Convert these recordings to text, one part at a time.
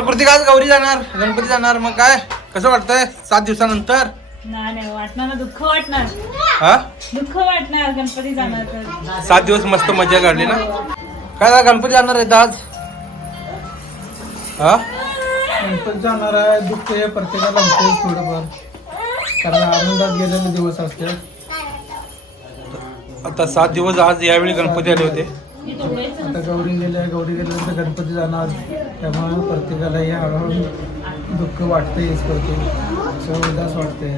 प्रत्येकाच गौरी जाणार गणपती जाणार. मग काय? कसं वाटतंय सात दिवसानंतर? नाही नाही वाटणार ना दुःख वाटणार. हा? दुःख वाटणार गणपती जाणार तर. सात दिवस मस्त मजा काढली ना? काय झालं, गणपती जाणार आहेत आज? हा? गणपती जाणार आहे. दुःख हे प्रत्येकाला होतेच थोडंफार. कारण आनंदात गेलेले दिवस असते आता सात दिवस आज यावेळी गणपती आले होते. आता गौरी गेल्या गौरी गेल्यानंतर गणपती जाणार. त्यामुळे प्रत्येकाला हे हळूहळू दुःख वाटतेच करते सगळं उदास वाटते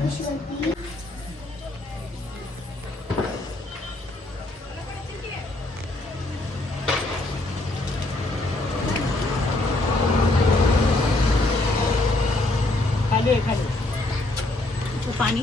खाली आहे खाली. पाणी.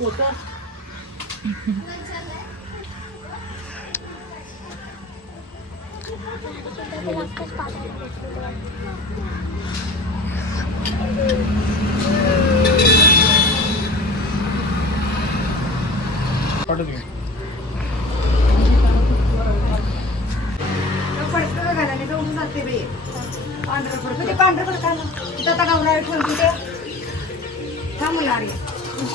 नमस्कार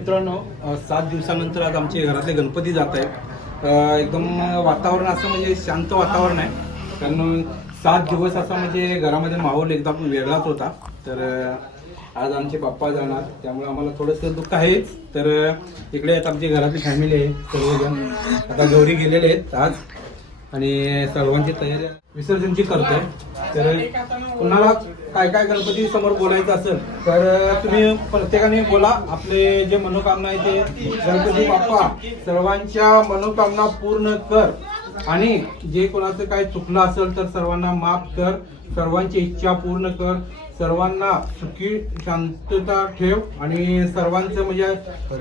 मित्रांनो सात दिवसानंतर आज आमचे घरातले गणपती जात आहेत. एकदम वातावरण असं म्हणजे शांत वातावरण आहे. कारण सात दिवस असा म्हणजे घरामध्ये माहोल एकदम वेगळाच होता. तर आज आमचे बाप्पा जाणार. त्यामुळे आम्हाला थोडंसं दुःख आहेच. तर इकडे आता आमची घरातली फॅमिली आहे. सर्वजण आता गौरी गेलेले आहेत आज. आणि सर्वांची तयारी विसर्जनची करतोय. तर कुणाला काय काय गणपती समोर बोलायचं असेल तर तुम्ही प्रत्येकाने बोला. आपले जे मनोकामना आहे ते गणपती बाप्पा सर्वांच्या मनोकामना पूर्ण कर. आणि जे कोणाचं काय चुकलं असेल तर सर्वांना माफ कर. सर्वांची इच्छा पूर्ण कर. सर्वांना सुखी शांतता ठेव. आणि सर्वांचं म्हणजे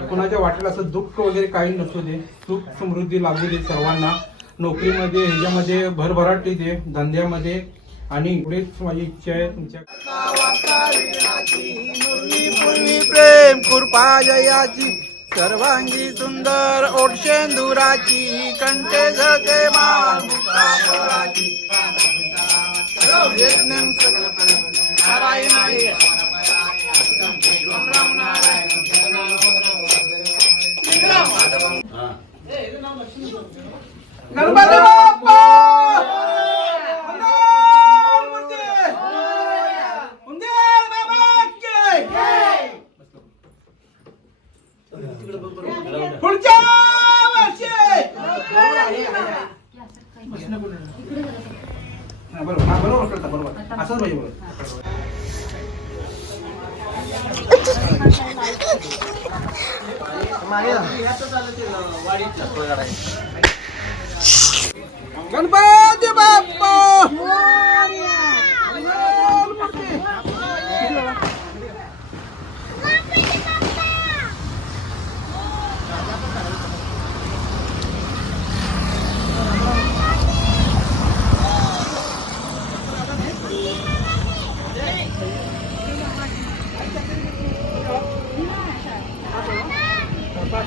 कोणाच्या वाटेला असं दुःख वगैरे काही नसू दे. सुख समृद्धी लागू दे सर्वांना. नोकरीमध्ये ह्याच्यामध्ये भरभराटी दे. धंद्यामध्ये आणि एवढीच माझी इच्छा आहे तुमच्या प्रेम कृपा जयाची सर्वांगी सुंदर ओटशेंदुराची कंठे झके गणपती बाप्पा पुढच्या वर्षी हा, बरोबर हा, बरोबर असंच पाहिजे बरोबर गणपती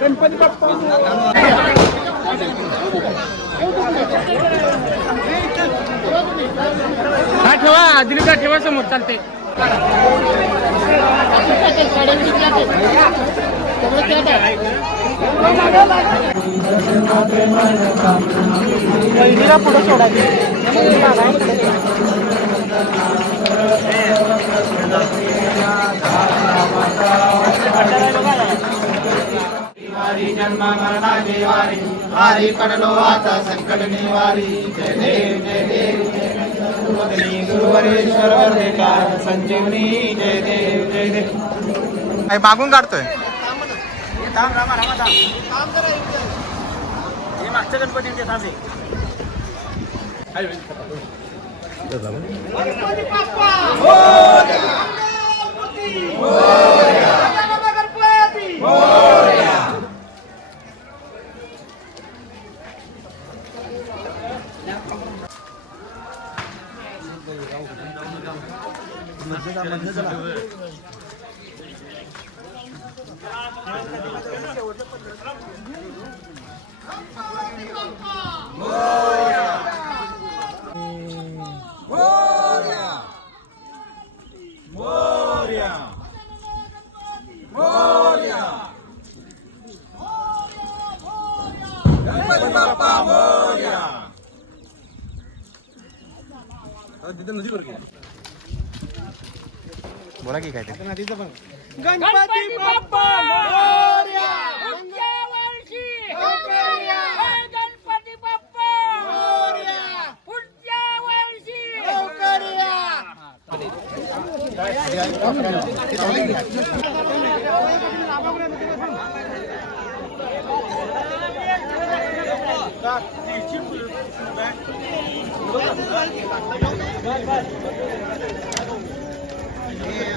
गणपती बाप्पा हा ठेवा दिलीपला ठेवा समोर चालते बहिणीला पुढे सोडायचं. हरी पडलो आता संकट निवारी जय देव जय देव जय देव. गुरुवरेश्वर वर्धेकार संजीवनी जय देव जय देव मागून काढतोय मागच्या गणपतीचे थांबे बोला की काय ते? Ganpati Bappa Thank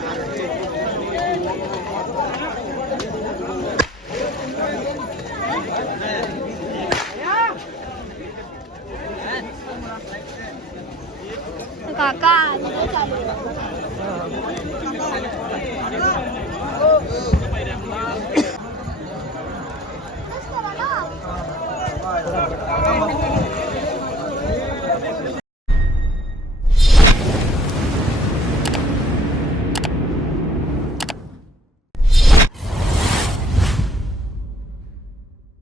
you.